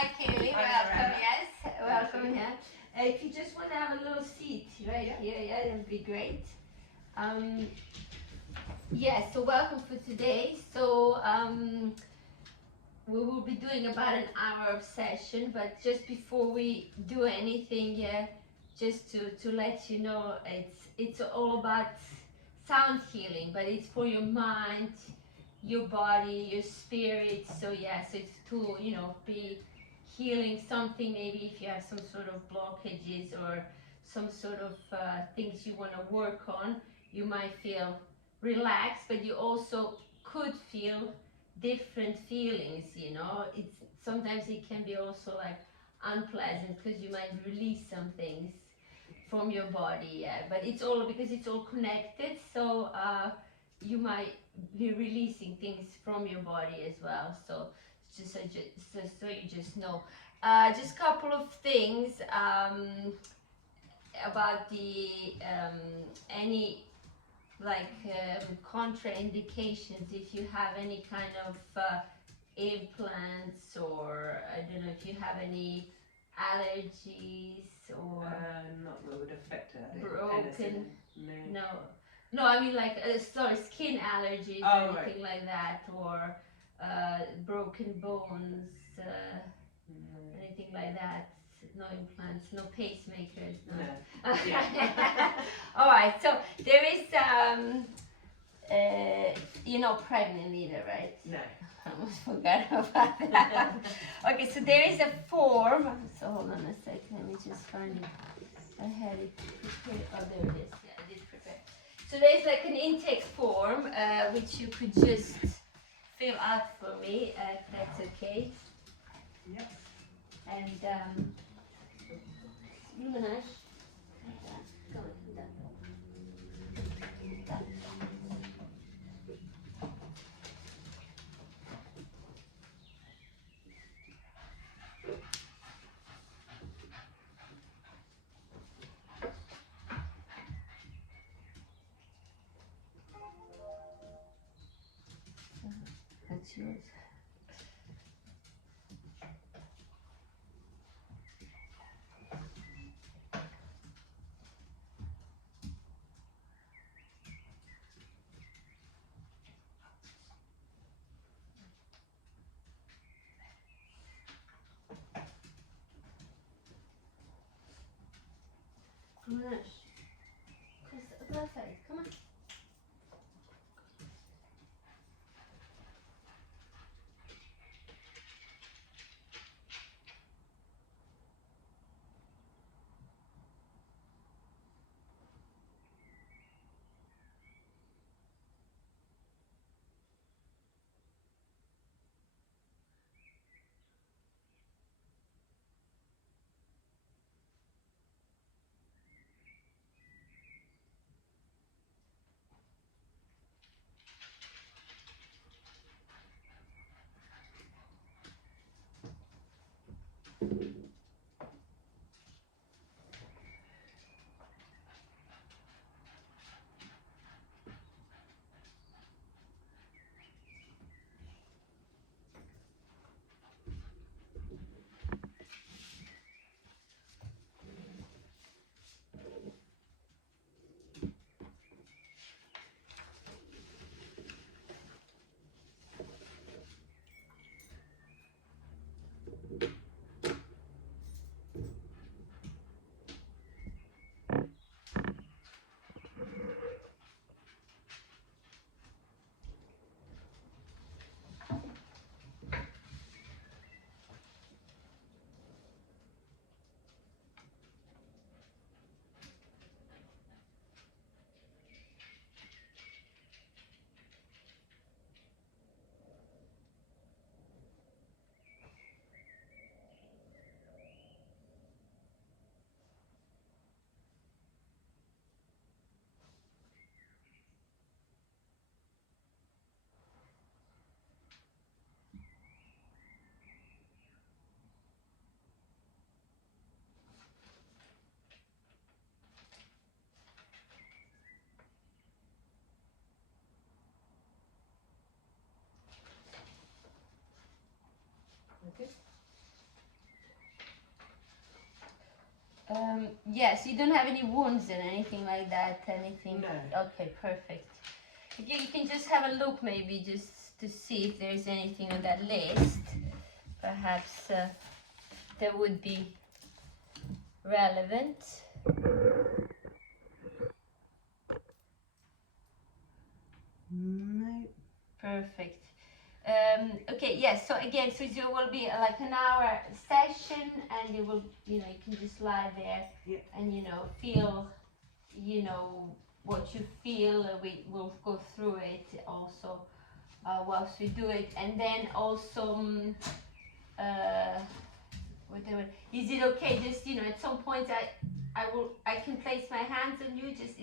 Hi, Kaylee. Hi, Welcome. Miranda. Yes, welcome here. If you just want to have a little seat right here, yeah, that'd be great. Um, yes. So welcome for today. So we will be doing about an hour of session, but just before we do anything, yeah, just to let you know, it's all about sound healing, but it's for your mind, your body, your spirit. So yes, it's to be healing something. Maybe if you have some sort of blockages or some sort of things you want to work on, you might feel relaxed, but you also could feel different feelings. It's sometimes it can be also like unpleasant because you might release some things from your body, yeah, but it's all because it's all connected. So you might be releasing things from your body as well. So so you just know, just a couple of things about the any like contraindications if you have any kind of implants, or I don't know if you have any allergies or Not that would affect it. broken. Penicillin, no. No, I mean like sorry, skin allergies Oh, or right. anything like that, or broken bones, anything like that. No implants, no pacemakers, no. No. Yeah. All right, so there is you're not pregnant either, right? No. I almost forgot about that. Okay, so there is a form. So hold on a second, let me just find it. I had it prepared. Oh, there it is. Yeah, I did prepare. So there's like an intake form, which you could just fill out for me, if that's okay. Yep. And Lumanash, come on, done. That's yours. Lumanash, go outside. Come on. Okay. Yes, you don't have any wounds and anything like that, anything? No. Okay, perfect. You can just have a look maybe just to see if there's anything on that list. Perhaps that would be relevant. No. Perfect. Okay, yes, so again, so you will be like an hour session and you will, you can just lie there Yeah. and, feel, what you feel. We will go through it also whilst we do it. And then also, whatever, is it okay just, at some point I can place my hands on you, just,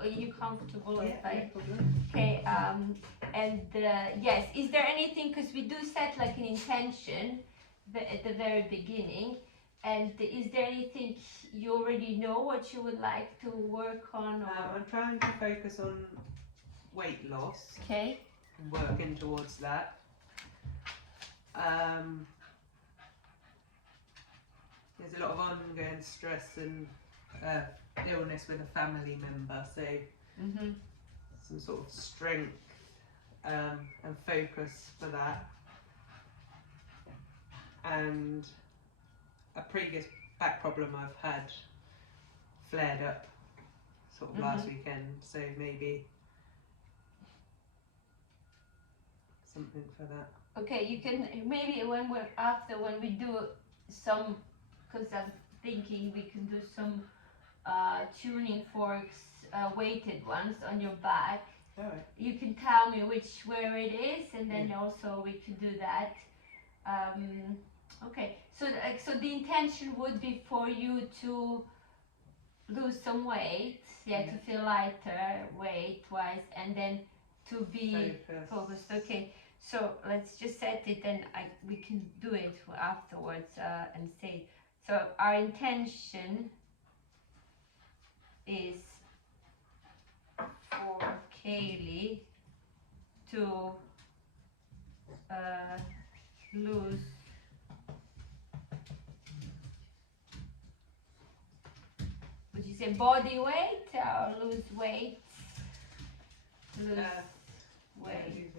are you comfortable Yeah, if I? no problem. Okay, and yes, is there anything, because we do set like an intention at the very beginning, and is there anything you already know what you would like to work on? Or? I'm trying to focus on weight loss Okay. and working towards that. There's a lot of ongoing stress and illness with a family member, so some sort of strength and focus for that. And a previous back problem I've had flared up sort of last weekend, so maybe something for that. Okay, you can maybe when we do some, because I'm thinking we can do some tuning forks, weighted ones on your back. All right. You can tell me where it is, and then also we can do that. Okay, so the intention would be for you to lose some weight, to feel lighter weight-wise, and then to be focused. Okay, so let's just set it, and we can do it afterwards and say. So our intention is for Kaylee to lose would you say body weight or lose weight? Lose weight.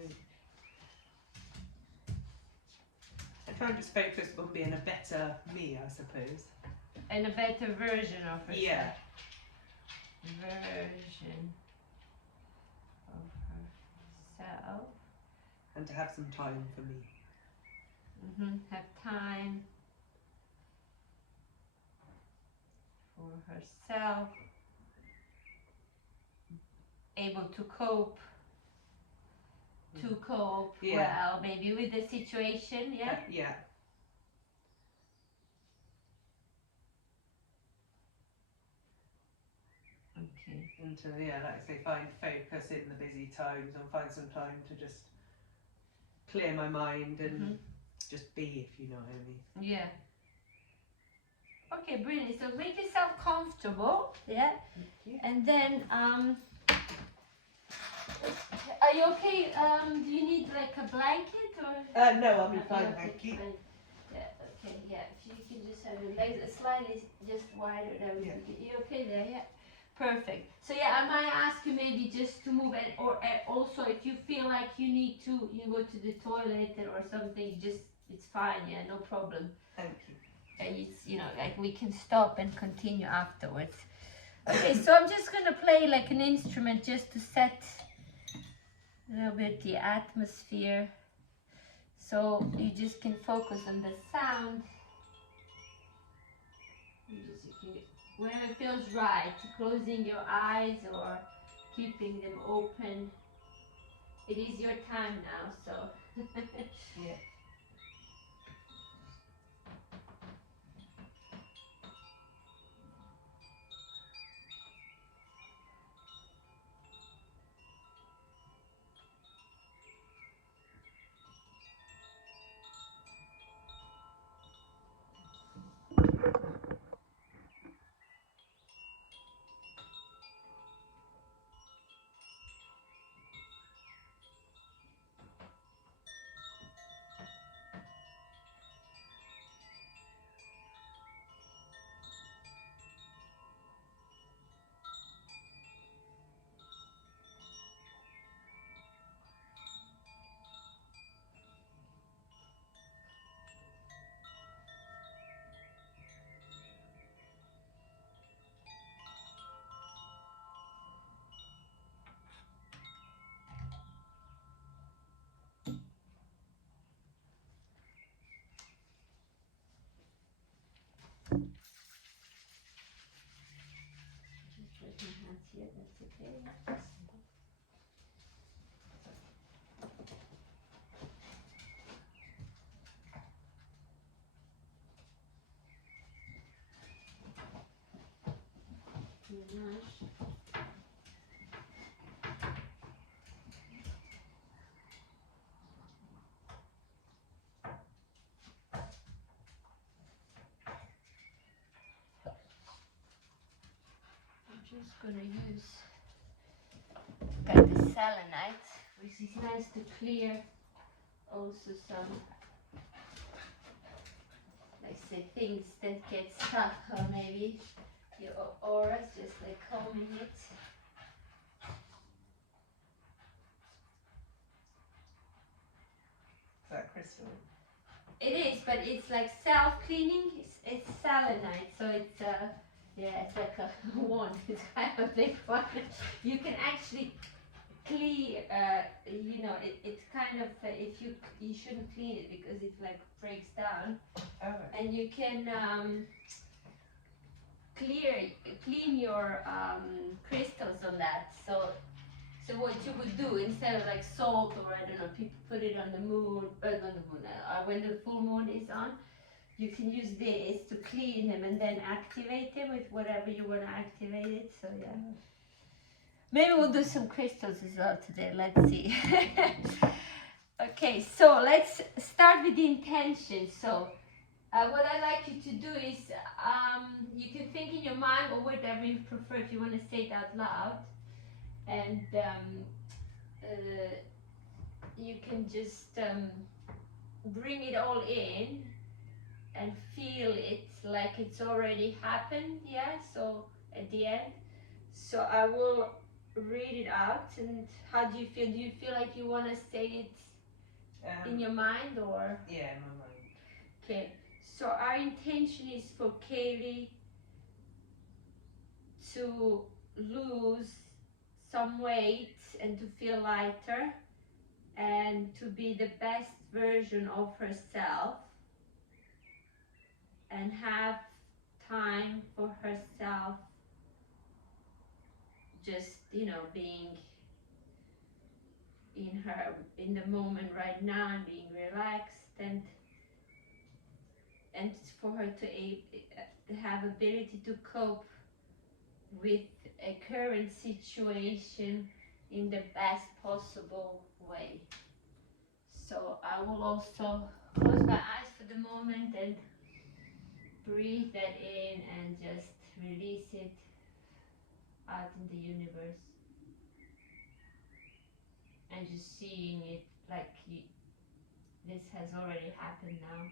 I try and just focus on being a better me, I suppose. And a better version of herself. Yeah. Version of herself. And to have some time for me. Have time for herself. Able to cope. Well, maybe with the situation, yeah? Yeah. Okay. And to, like I say, find focus in the busy times and find some time to just clear my mind and just be, if you know what I mean. Yeah. Okay, brilliant. So make yourself comfortable, yeah? And then, are you okay? Do you need like a blanket or? No, I'll be fine, thank you. Yeah, okay, yeah. If you can just have your legs slightly just wider, that would be. You okay there? Yeah. Perfect. So yeah, I might ask you maybe just to move, and or also if you feel like you need to, go to the toilet or something, just it's fine. Yeah, no problem. Thank you. It's like we can stop and continue afterwards. Okay, so I'm just gonna play like an instrument just to set a little bit the atmosphere, so you just can focus on the sound. Whenever it feels right, closing your eyes or keeping them open. It is your time now, so. Yeah. Okay. Nice. I'm just gonna use the selenite, which is nice to clear also some, like say, things that get stuck, or maybe your aura, just like combing it. Is that crystal? It is, but it's like self-cleaning. It's selenite, so it's yeah, it's like a wand. It's kind of a big one. You can actually clean. You know, it's kind of if you shouldn't clean it because it like breaks down, Oh. and you can clean your crystals on that. So what you would do instead of like salt, or I don't know, people put it on the moon, not the moon, when the full moon is on, you can use this to clean them and then activate them with whatever you want to activate it. So yeah, maybe we'll do some crystals as well today. Let's see. Okay, so let's start with the intention. So what I like you to do is you can think in your mind or whatever you prefer if you want to say it out loud. And you can just bring it all in and feel it like it's already happened. Yeah, so at the end, so I will read it out. And how do you feel? Do you feel like you want to say it in your mind, or? Yeah, in my mind. Okay, so our intention is for Kaylee to lose some weight and to feel lighter and to be the best version of herself and have time for herself, just, you know, being in the moment right now and being relaxed, and for her to have ability to cope with a current situation in the best possible way. So I will also close my eyes for the moment and breathe that in and just release it out in the universe. And just seeing it like this has already happened now.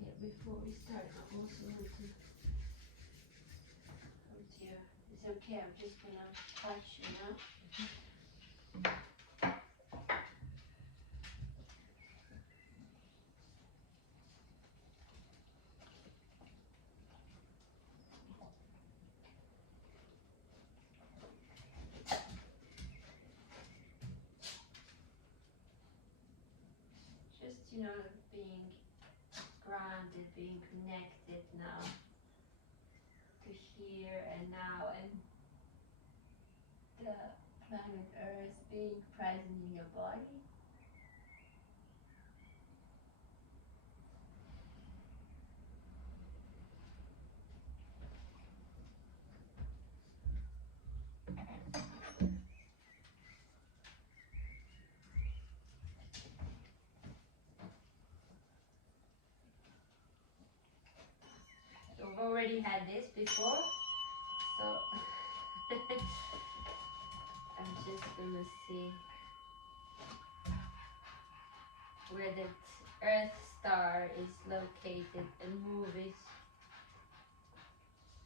Yeah, before we start, I also want to, oh dear, it's okay, I'm just gonna touch you now. Just, you know, being grounded, being connected now to here and now, and the planet Earth being present in your body. So we've already had this before, so I'm just gonna see. where the Earth star is located, and move it,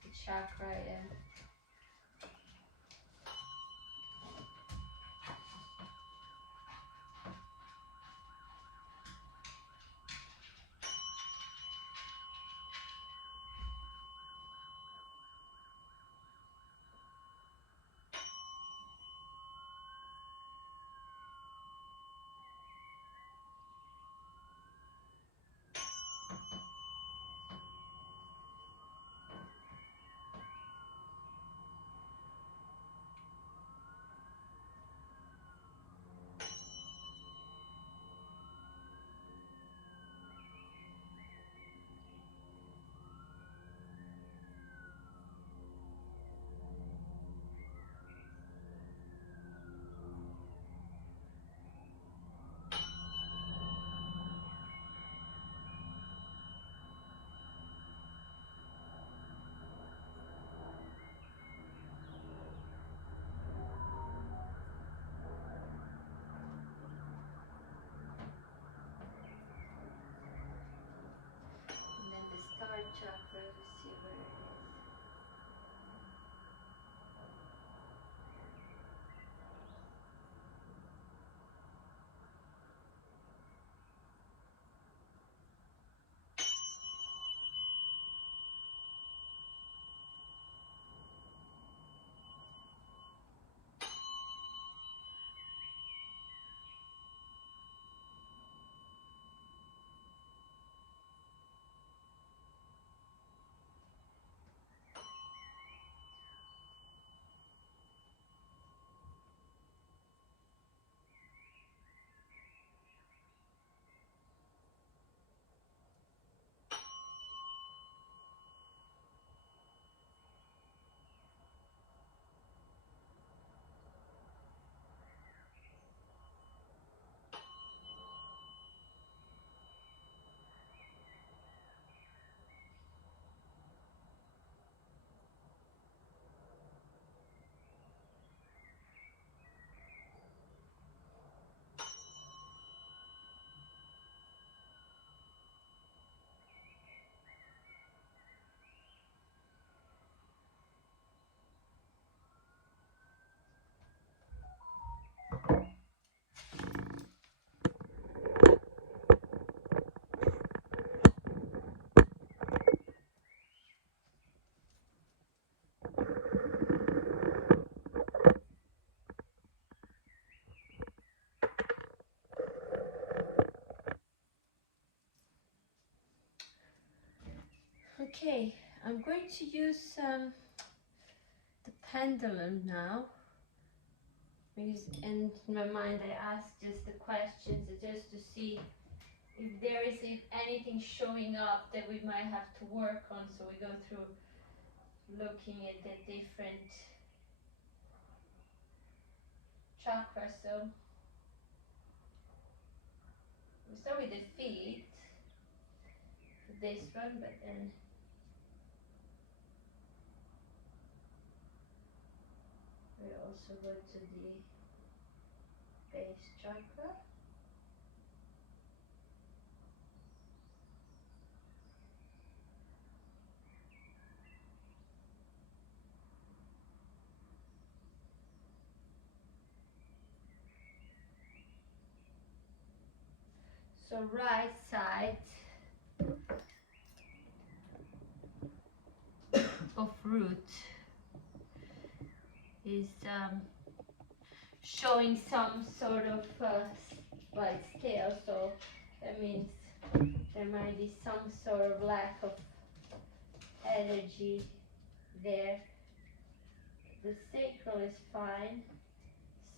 the chakra, yeah. And then the star chakra, let's see where it is. Okay, I'm going to use the pendulum now, because in my mind I asked just the questions just to see if there is anything showing up that we might have to work on. So we go through looking at the different chakras. So we start with the feet for this one, but then we also go to the base chakra. So right side of root is showing some sort of like scale, so that means there might be some sort of lack of energy there. The sacral is fine.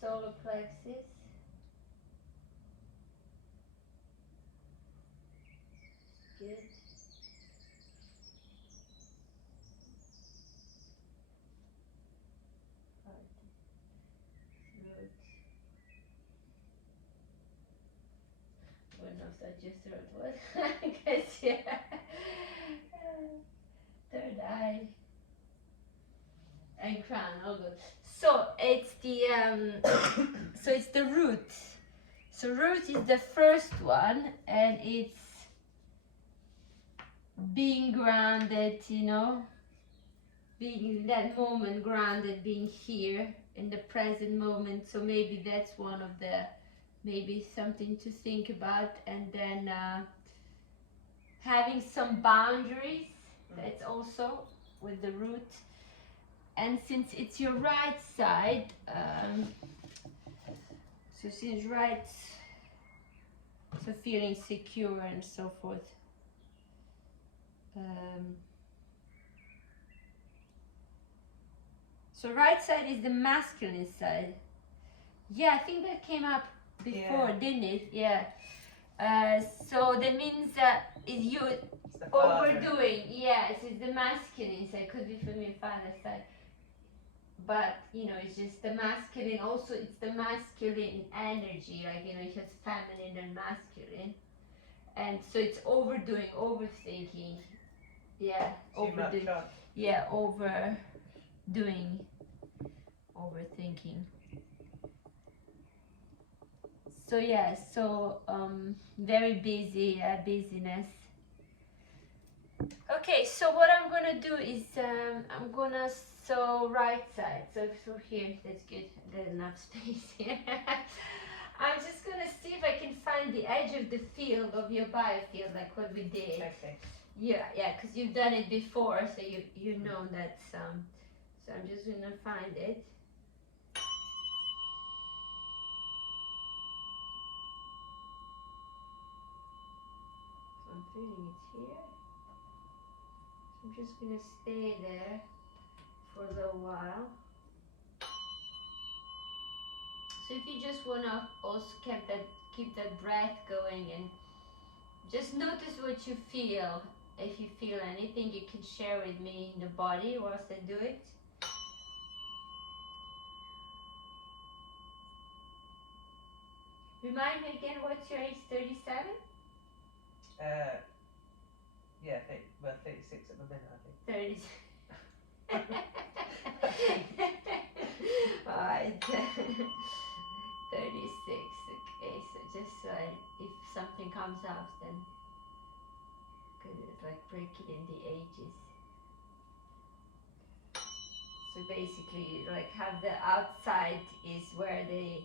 Solar plexus, good. Heart, root. What else I just wrote? What? I guess, yeah. Third eye and crown, all good. So it's the so it's the root. So So root is the first one, and it's being grounded, you know, being in that moment, grounded, being here in the present moment. So maybe that's one of the, maybe something to think about. And then having some boundaries, that's also with the root. And since it's your right side, so since right, so feeling secure and so forth. So right side is the masculine side. Yeah, I think that came up before, didn't it? Yeah. So that means that you overdoing. Yes, it's the masculine side. Could be from your father's side. But you know, it's just the masculine. Also, it's the masculine energy. Like, you know, it has feminine and masculine, and so it's overdoing, overthinking. Yeah, overdoing. Yeah, overdoing, overthinking. So yeah, so very busy, busyness. Okay, so what I'm gonna do is I'm gonna sew right side. So here, that's good. There's enough space here. I'm just gonna see if I can find the edge of the field of your biofield, like what we did. Okay. Yeah, because you've done it before, so you know that. So I'm just gonna find it. So I'm feeling it here. So I'm just gonna stay there for a little while. So if you just wanna also keep that breath going and just notice what you feel. If you feel anything, you can share with me in the body whilst I do it. Remind me again, what's your age? 37? Yeah, 36 at the minute, I think. 30. Alright. 36. Okay, so just so if something comes out, then because it's like breaking in the ages. So basically, like, have the outside is where they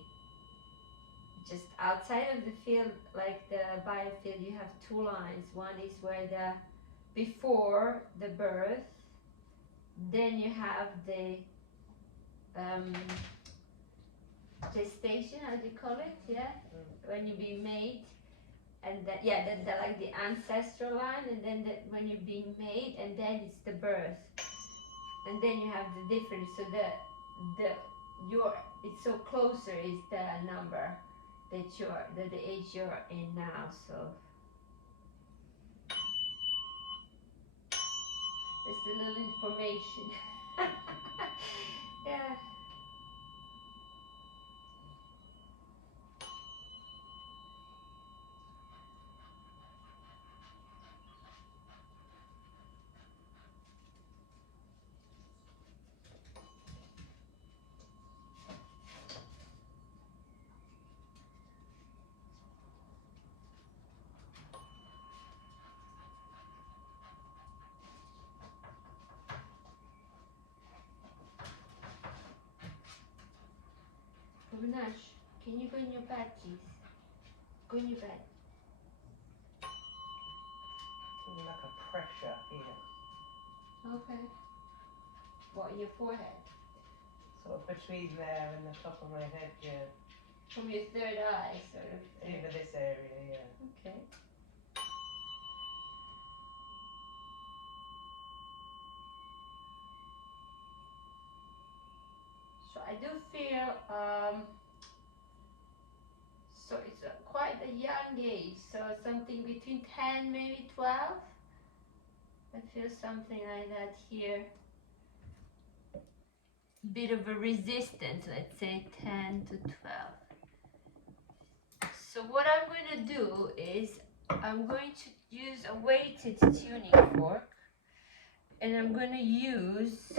just outside of the field, like the biofield, you have two lines. One is where the before the birth, then you have the gestation, how do you call it? Yeah, when you be made, and that, yeah, then the like the ancestral line, and then when you're being made, and then it's the birth, and then you have the difference. So it's so closer is the number that the age you're in now. So just a little information. Yeah. Avinash, can you go in your bed, please? Go in your bed. Feeling like a pressure here. Okay. What, in your forehead? Sort of between there and the top of my head, yeah. From your third eye, sort of. Over this area, yeah. Okay. So I do feel, so it's quite a young age, so something between 10, maybe 12. I feel something like that here. Bit of a resistance, let's say 10 to 12. So what I'm going to do is I'm going to use a weighted tuning fork, and I'm going to use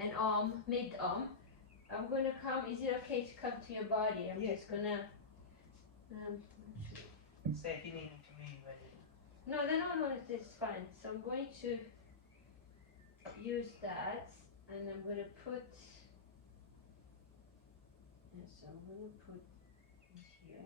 an ohm, mid ohm, I'm gonna come. Is it okay to come to your body? I'm Yeah. just gonna. So if you need to move anything. No, it's fine. So I'm going to use that, and I'm gonna put. And so I'm gonna put it here.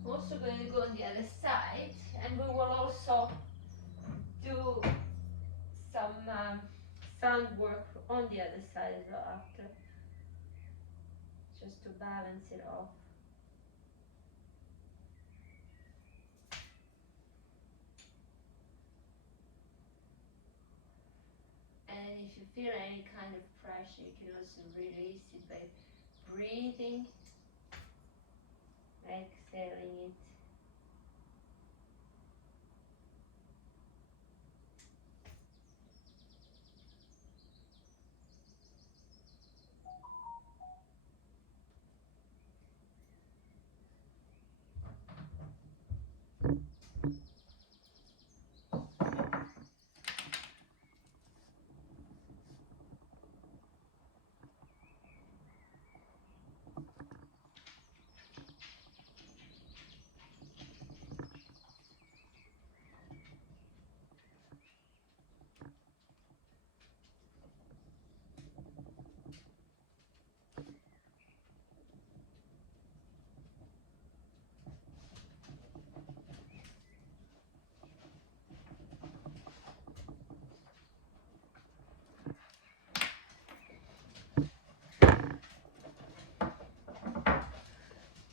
I'm also going to go on the other side, and we will also do some sound work on the other side as well after, just to balance it off. And if you feel any kind of pressure, you can also release it by breathing, exhaling it.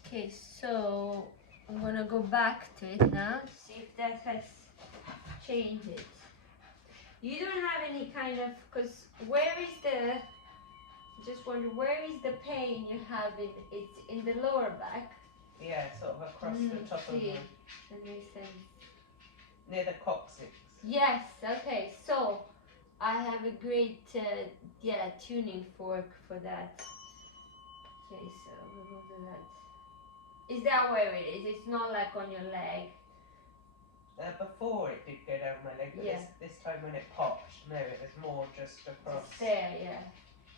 Okay, so I'm gonna go back to it now, see if that has changed it. You don't have any kind of, because where is the, just wonder, where is the pain you have in, it's in the lower back? Yeah, sort of across the top of the, That makes sense. near the coccyx. Yes, okay, so I have a great, tuning fork for that. Okay, so we will do that. Is that where it is? It's not like on your leg? Before it did go down my leg, but Yeah. this time when it popped, no, it was more just across. Just there, yeah.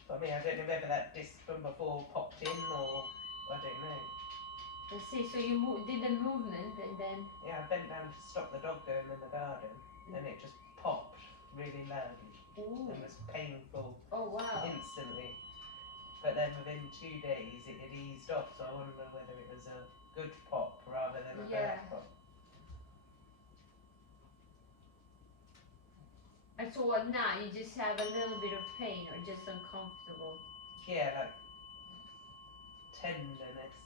But I mean, I don't know whether that disc from before popped in or I don't know. Let's see, so you did a movement and then. Yeah, I bent down to stop the dog going in the garden, and it just popped really loudly. Ooh. And was painful. Oh wow. Instantly. But then within 2 days it had eased off, so I wonder whether it was a good pop rather than a bad pop. And so what now? You just have a little bit of pain or just uncomfortable? Yeah, like tenderness.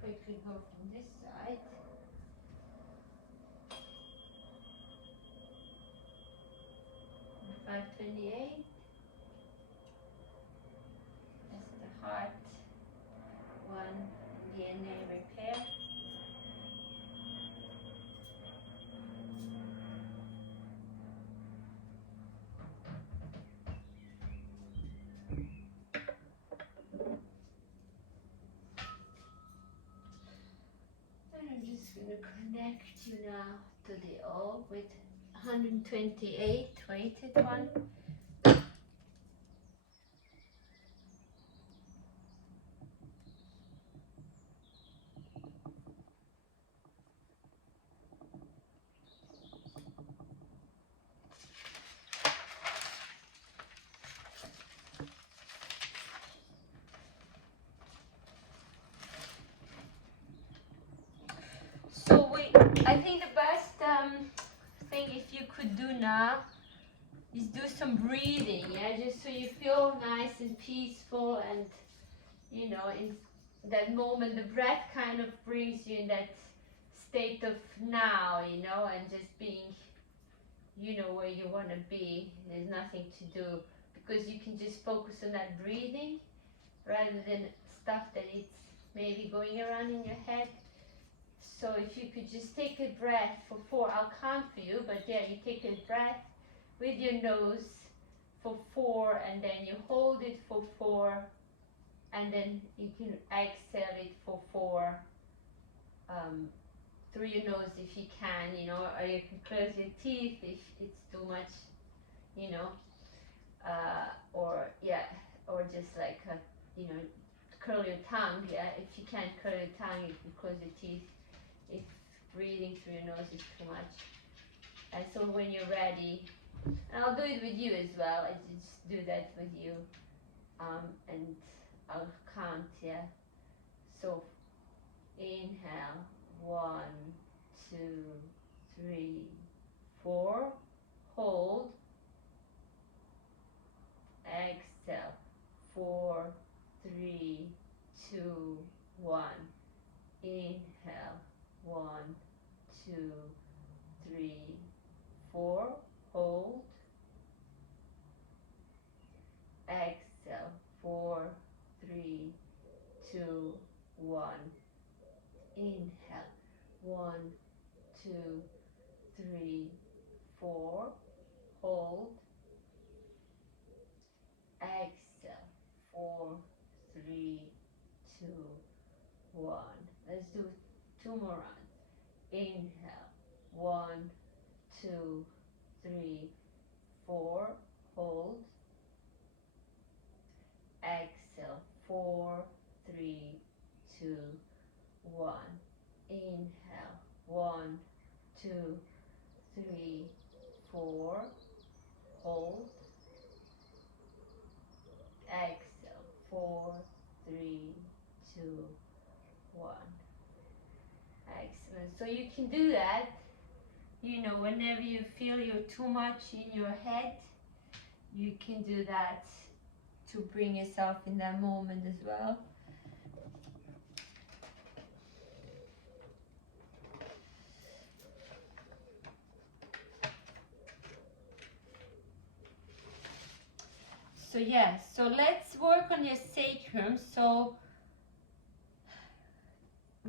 quickly go from this side. And 528. That's the heart one DNA repair. And I'm just going to connect you now to the orb with 128 weighted one. So I think the best thing if you could do now is do some breathing, yeah, just so you feel nice and peaceful, and you know, in that moment the breath kind of brings you in that state of now, you know, and just being, you know, where you want to be. There's nothing to do, because you can just focus on that breathing rather than stuff that it's maybe going around in your head. So if you could just take a breath for 4, I'll count for you, but yeah, you take a breath with your nose for 4, and then you hold it for 4, and then you can exhale it for 4 through your nose if you can, you know, or you can close your teeth if it's too much, you know, or yeah, or just like, you know, curl your tongue, yeah, if you can't curl your tongue, you can close your teeth if breathing through your nose is too much. And so when you're ready, and I'll do it with you as well, I just do that with you, and I'll count, yeah. So inhale, 1, 2, 3, 4, hold, exhale, 4, 3, 2, 1, inhale, 1, 2, 3, 4, hold, exhale, 4, 3, 2, 1, inhale, 1, 2, 3, 4, hold, exhale, 4, 3, 2, 1. Let's do 2 more rounds. Inhale, 1, 2, 3, 4, hold, exhale, 4, 3, 2, 1, inhale, 1, 2, 3, 4, hold, exhale, 4, 3, 2, 1. Excellent. So you can do that, you know, whenever you feel you're too much in your head, you can do that to bring yourself in that moment as well. So yes, so let's work on your sacrum. So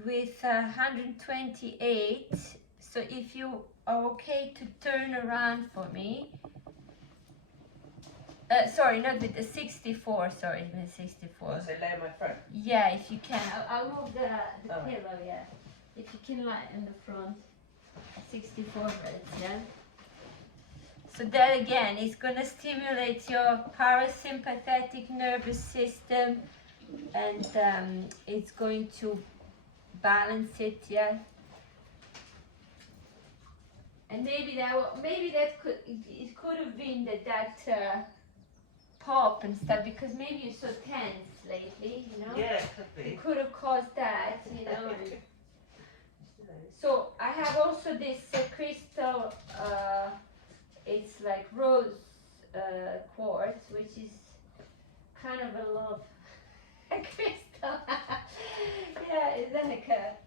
with 128, so if you are okay to turn around for me, sorry, not with the 64, sorry, with 64. So lay my front. Yeah, if you can. I'll move the pillow, yeah. If you can lie in the front. 64 breaths, yeah. So that again is going to stimulate your parasympathetic nervous system, and it's going to balance it, yeah. And maybe that could have been that pop and stuff, because maybe you're so tense lately, you know. Yeah, it could be. It could have caused that, you know. So I have also this crystal. It's like rose quartz, which is kind of a love crystal. Yeah, it's like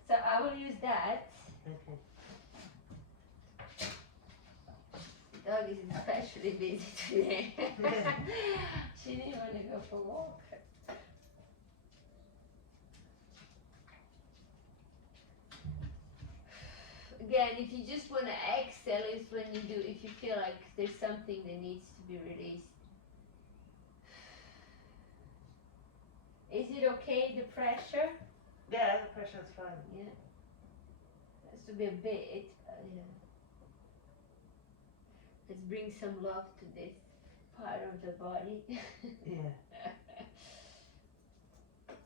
so I will use that. Okay. The dog is especially busy today. She didn't want to go for a walk. Again, if you just want to exhale, is when you do, if you feel like there's something that needs to be released. Is it okay, the pressure? Yeah, the pressure's fine. Yeah. Has to be a bit, yeah. Let's bring some love to this part of the body. Yeah.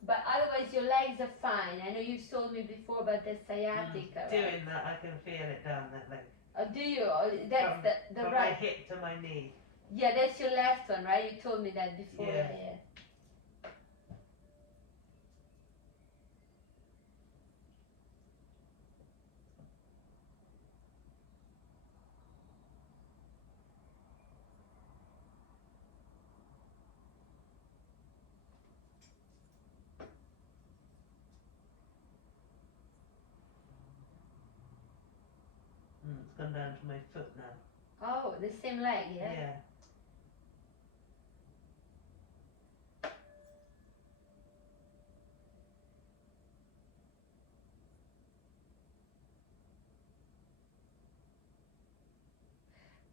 But otherwise your legs are fine. I know you've told me before about the sciatica, right? Doing that, I can feel it down that leg. Oh, do you? Oh, that's the From right. my hip to my knee. Yeah, that's your left one, right? You told me that before. Yeah. Yeah. It's gone down to my foot now. Oh, the same leg, yeah? Yeah.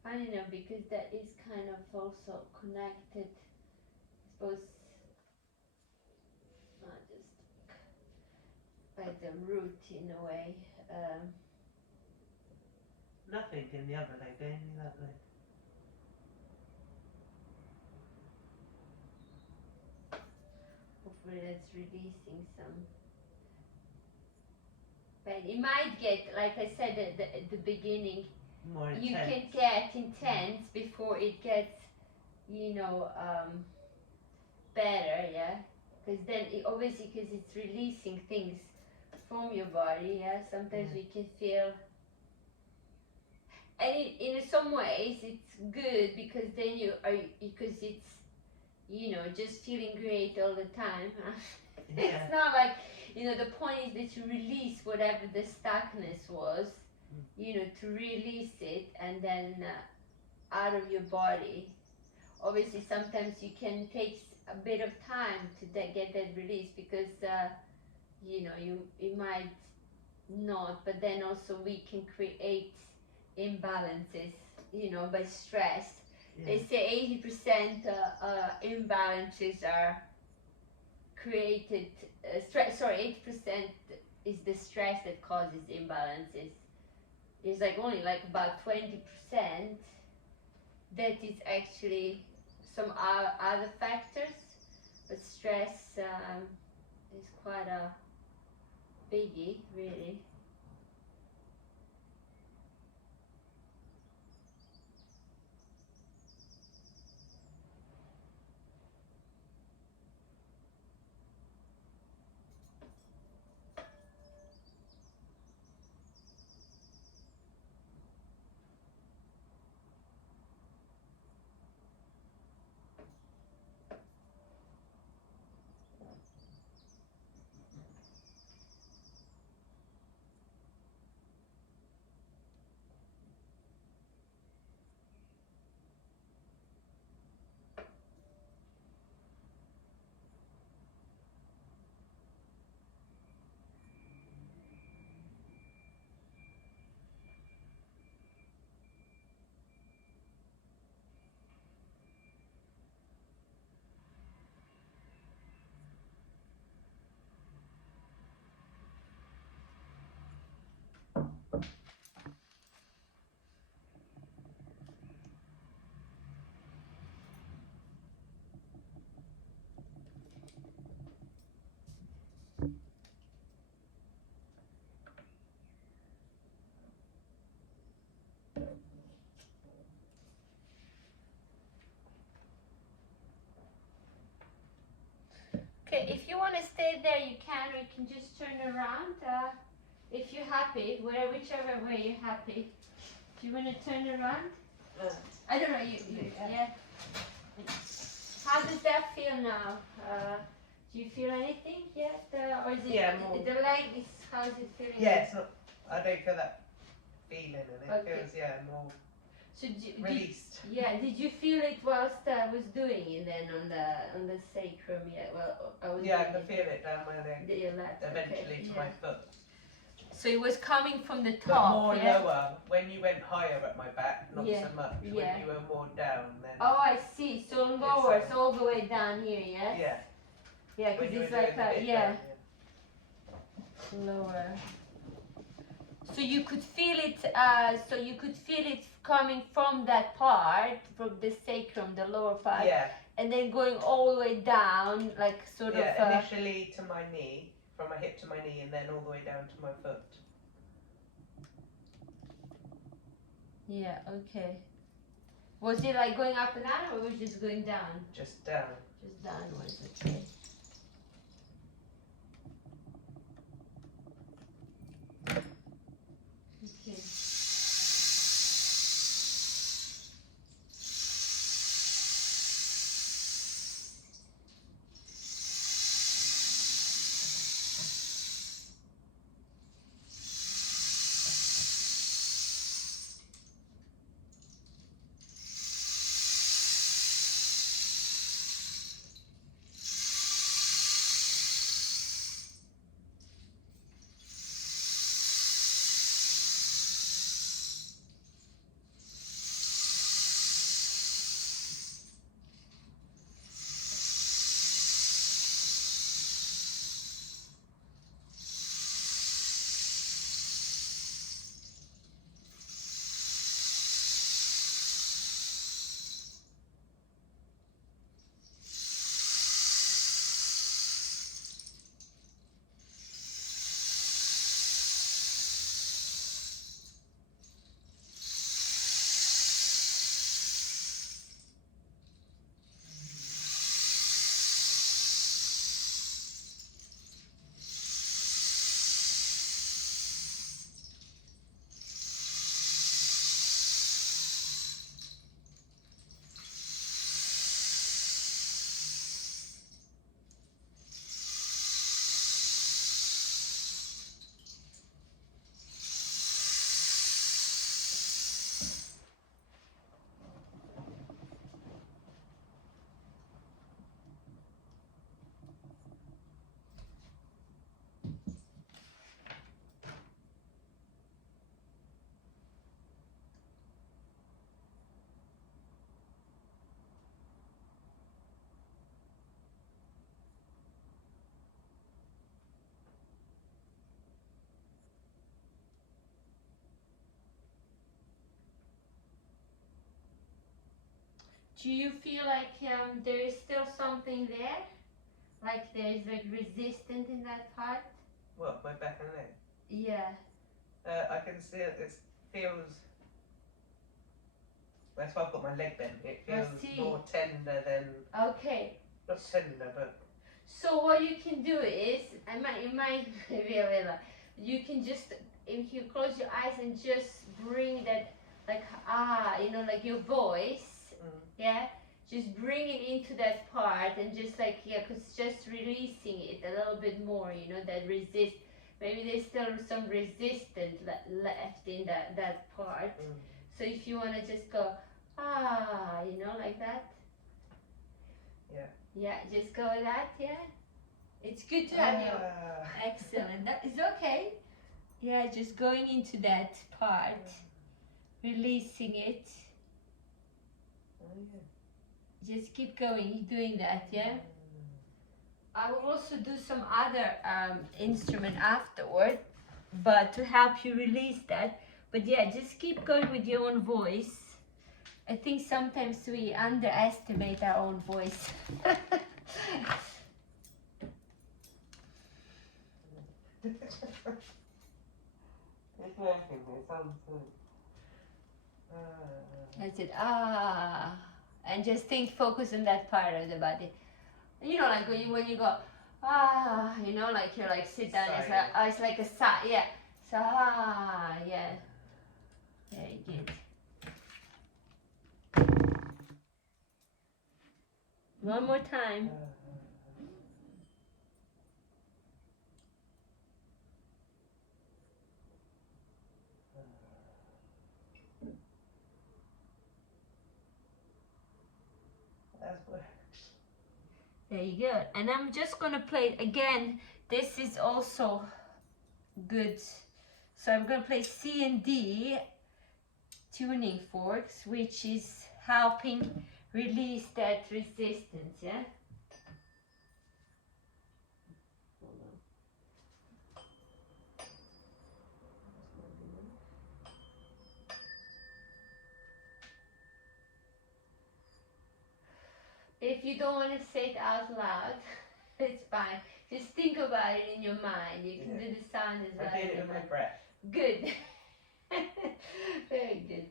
Funny enough, because that is kind of also connected, I suppose, not just like the root in a way. Nothing in the other leg, only that leg. Hopefully that's releasing some pain. It might get, like I said at the beginning, More intense. you can get intense before it gets, better, yeah? Because then, obviously, because it's releasing things from your body, yeah? Sometimes we can feel, and in some ways it's good because then because it's, just feeling great all the time. Yeah. It's not like, the point is that you release whatever the stuckness was, to release it and then out of your body. Obviously, sometimes you can take a bit of time to get that release because, you might not, but then also we can create imbalances, by stress. Yeah. They say 80% imbalances are created, 80% is the stress that causes imbalances. It's like only like about 20% that is actually some other factors, but stress is quite a biggie, really. Okay, if you want to stay there, you can, or you can just turn around. If you're happy, whichever way you're happy. Do you want to turn around? I don't know, yeah. How does that feel now? Do you feel anything yet? Or is it Yeah, more. the leg is, how's it feeling? Yeah, it's not. I don't feel that feeling, and it Okay. feels more So released. did you feel it whilst I was doing it then on the sacrum? Yeah, well, I was Yeah, I doing can it. feel it down my leg. Your left, Eventually okay, to yeah. my foot. So it was coming from the But top, more yeah? lower. When you went higher at my back, not Yeah, so much. yeah. When you were more down, then. Oh, I see. So lower, so all the way down here, yes? Yeah. Yeah, When because you it's were like doing the a, bit yeah, down, lower. So you could feel it. So you could feel it coming from that part, from the sacrum, the lower part, Yeah. and then going all the way down, like sort of. Initially to my knee, from my hip to my knee, and then all the way down to my foot. Yeah. Okay. Was it like going up and down, or was it just going down? Just down. Just downwards. Okay. Okay. Do you feel like there is still something there? Like there is like resistance in that part? What, my back and leg? Yeah. I can see it. It feels. That's why I've got my leg bent. It feels see. more tender than. Okay. Not tender, but. So what you can do is, you might be aware, you can just, if you close your eyes and just bring that, like, like your voice, yeah, just bring it into that part and just like, because just releasing it a little bit more, that resist, maybe there's still some resistance left in that part. So if you want to just go, like that. Yeah. Yeah, just go like that, yeah. It's good to have you. Excellent. That is okay. Yeah, just going into that part, releasing it. Just keep going, doing that, yeah. I will also do some other instrument afterward, but to help you release that. But yeah, just keep going with your own voice. I think sometimes we underestimate our own voice. It's working, it sounds good. That's it. And just focus on that part of the body. Like when you go, like you're like sit down, it's like a sigh, yeah. So, yeah. Very good. One more time. Very good. And I'm just gonna play again. This is also good. So I'm gonna play C and D tuning forks, which is helping release that resistance, yeah? Hold on. If you don't want to say it out loud, it's fine. Just think about it in your mind. You can Yeah. do the sound as well. I did in it your with my mind. breath. Good. Very good.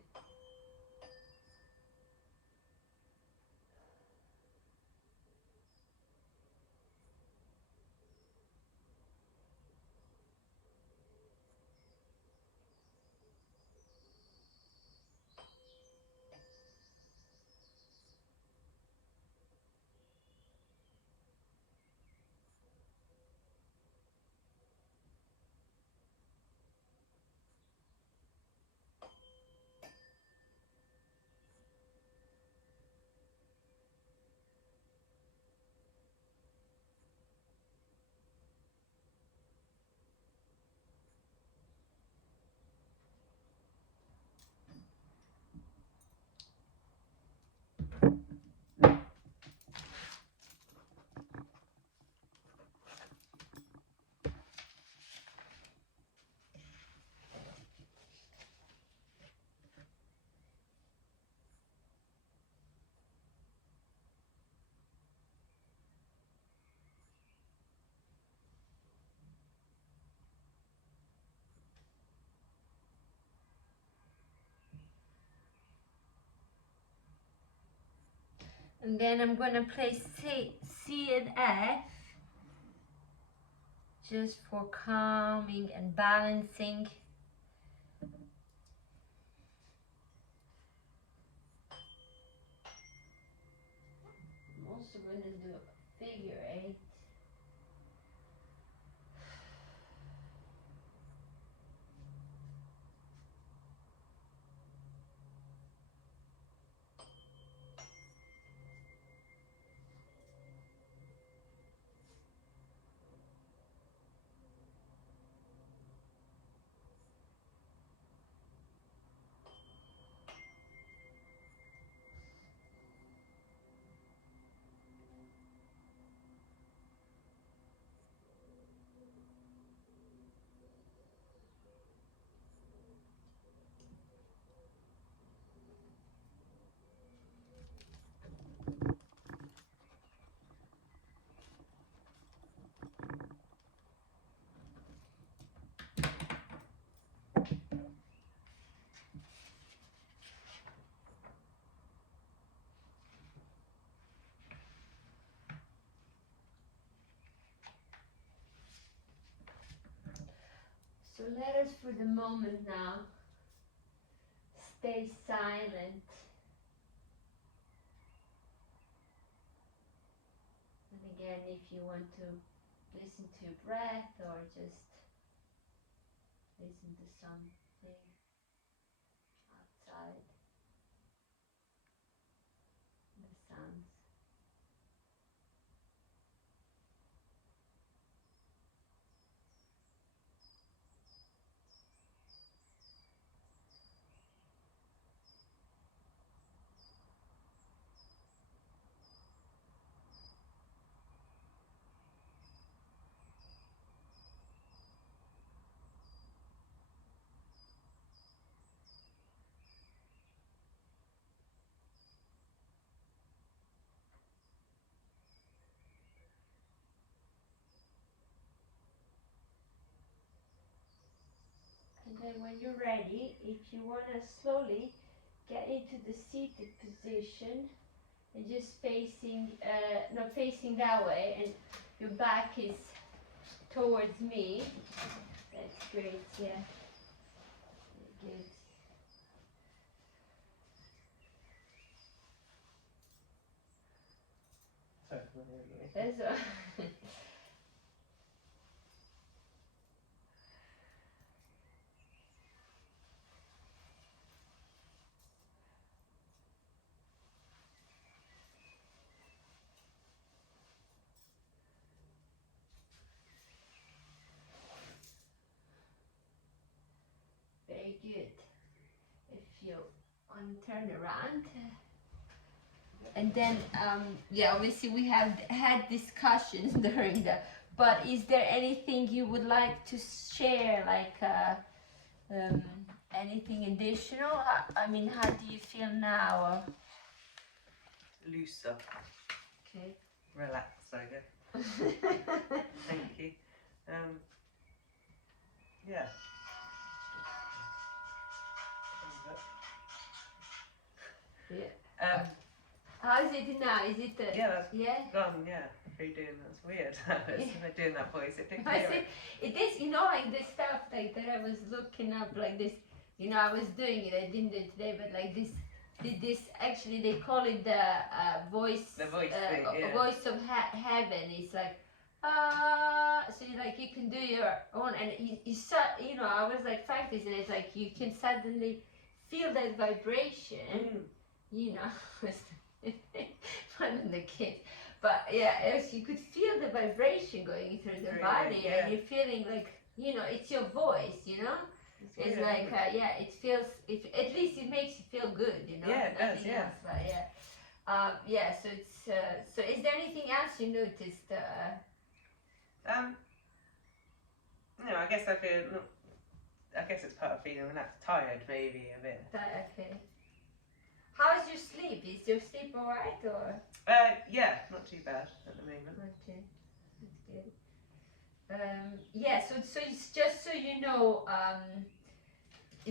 And then I'm gonna play C and F just for calming and balancing. I'm also gonna do figure 8. So let us for the moment now stay silent. And again, if you want to listen to your breath or just listen to something outside the sounds. And then when you're ready, if you want to slowly get into the seated position and just facing, not facing that way, and your back is towards me. That's great, yeah. Very good. Sorry, That's all. good. If you turn around. And then, yeah, obviously we have had discussions during the, but is there anything you would like to share, like anything additional? I mean, how do you feel now? Looser, Okay. relaxed, I guess. Thank you. Yeah. Yeah. How is it now? Is it? Yeah, that's Yeah. gone. Yeah, redoing that's weird. They're doing that voice. It didn't I hear see. it. It is, you know, like the stuff like that I was looking up, like this, you know, I was doing it, I didn't do it today, but like this actually they call it the voice, The voice thing, yeah. voice of heaven. It's like, so you can do your own, and you know, I was like practicing, it's like you can suddenly feel that vibration, you know, fun in the kids. But yeah, as you could feel the vibration going through the Really, body, yeah. and you're feeling like, you know, it's your voice, you know? It's weird, like, isn't it? yeah, it feels, at least it makes you feel good, you know? Yeah, it does, Nothing yeah. else, but yeah. Yeah, so it's, so is there anything else you noticed? No, I guess I feel. I guess it's part of feeling relaxed, tired, maybe a bit. Okay. How's your sleep? Is your sleep alright, or? Yeah, not too bad at the moment. Okay, that's good. Yeah, so it's just so you know,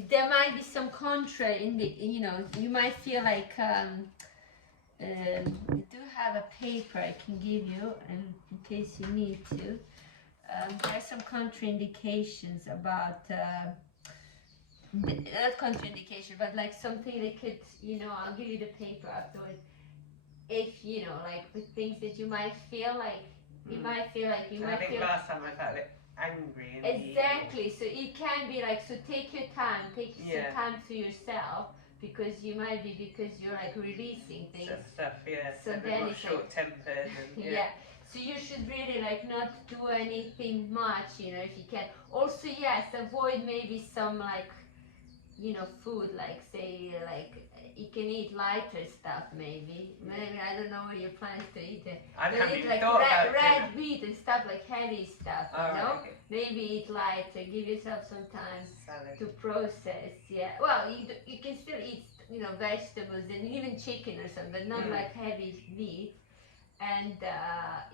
there might be some contra in the, you know, you might feel like, I do have a paper I can give you, and in case you need to. There are some contraindications about, not contraindication, but like something that could, you know, I'll give you the paper afterwards. If, you know, like with things that you might feel like, you might feel like, you I might think feel. last time I felt a bit angry. In the Exactly, so it can be like, so take your time, take Yeah. some time to yourself, because you might be, because you're like releasing things. Stuff, yeah. So a bit then more it's like- short-tempered and Yeah. So you should really like not do anything much, you know, if you can. Also, yes, avoid maybe some like, you know, food, like say, like you can eat lighter stuff maybe. Maybe, I don't know what your plans to eat it. I Don't haven't eat even like thought about red meat and stuff, like heavy stuff, you dinner. know? Alright, okay. Maybe eat lighter, give yourself some time Salad. to process. Yeah, well, you can still eat, you know, vegetables and even chicken or something, but not like heavy meat. And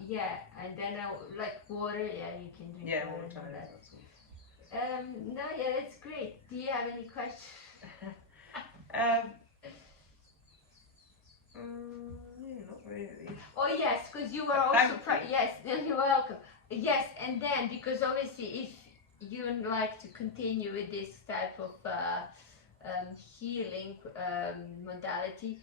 yeah, and then like water. Yeah, you can drink Yeah, water. water. And all That's all. that. No, yeah, that's great. Do you have any questions? Not really. Oh yes, because you were Thank also you. yes, you're welcome. Yes, and then because obviously if you would like to continue with this type of healing modality,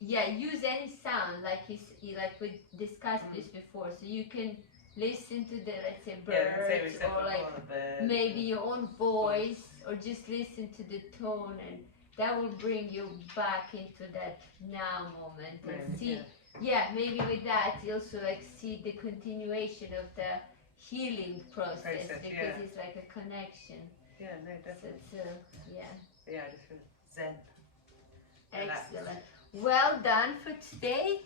yeah, use any sound like like we discussed this before, so you can listen to the, let's say, Yeah, birds, say we said or like before, the bird. maybe your own voice, or just listen to the tone, and that will bring you back into that now moment and Maybe, see. Yeah, maybe with that you also like see the continuation of the healing process, because yeah. it's like a connection. Yeah, no, So definitely. it's yeah, Yeah, I just feel zen. Relax. excellent. Well done for today.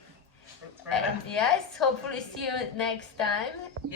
Thanks very much. And yes, hopefully see you next time.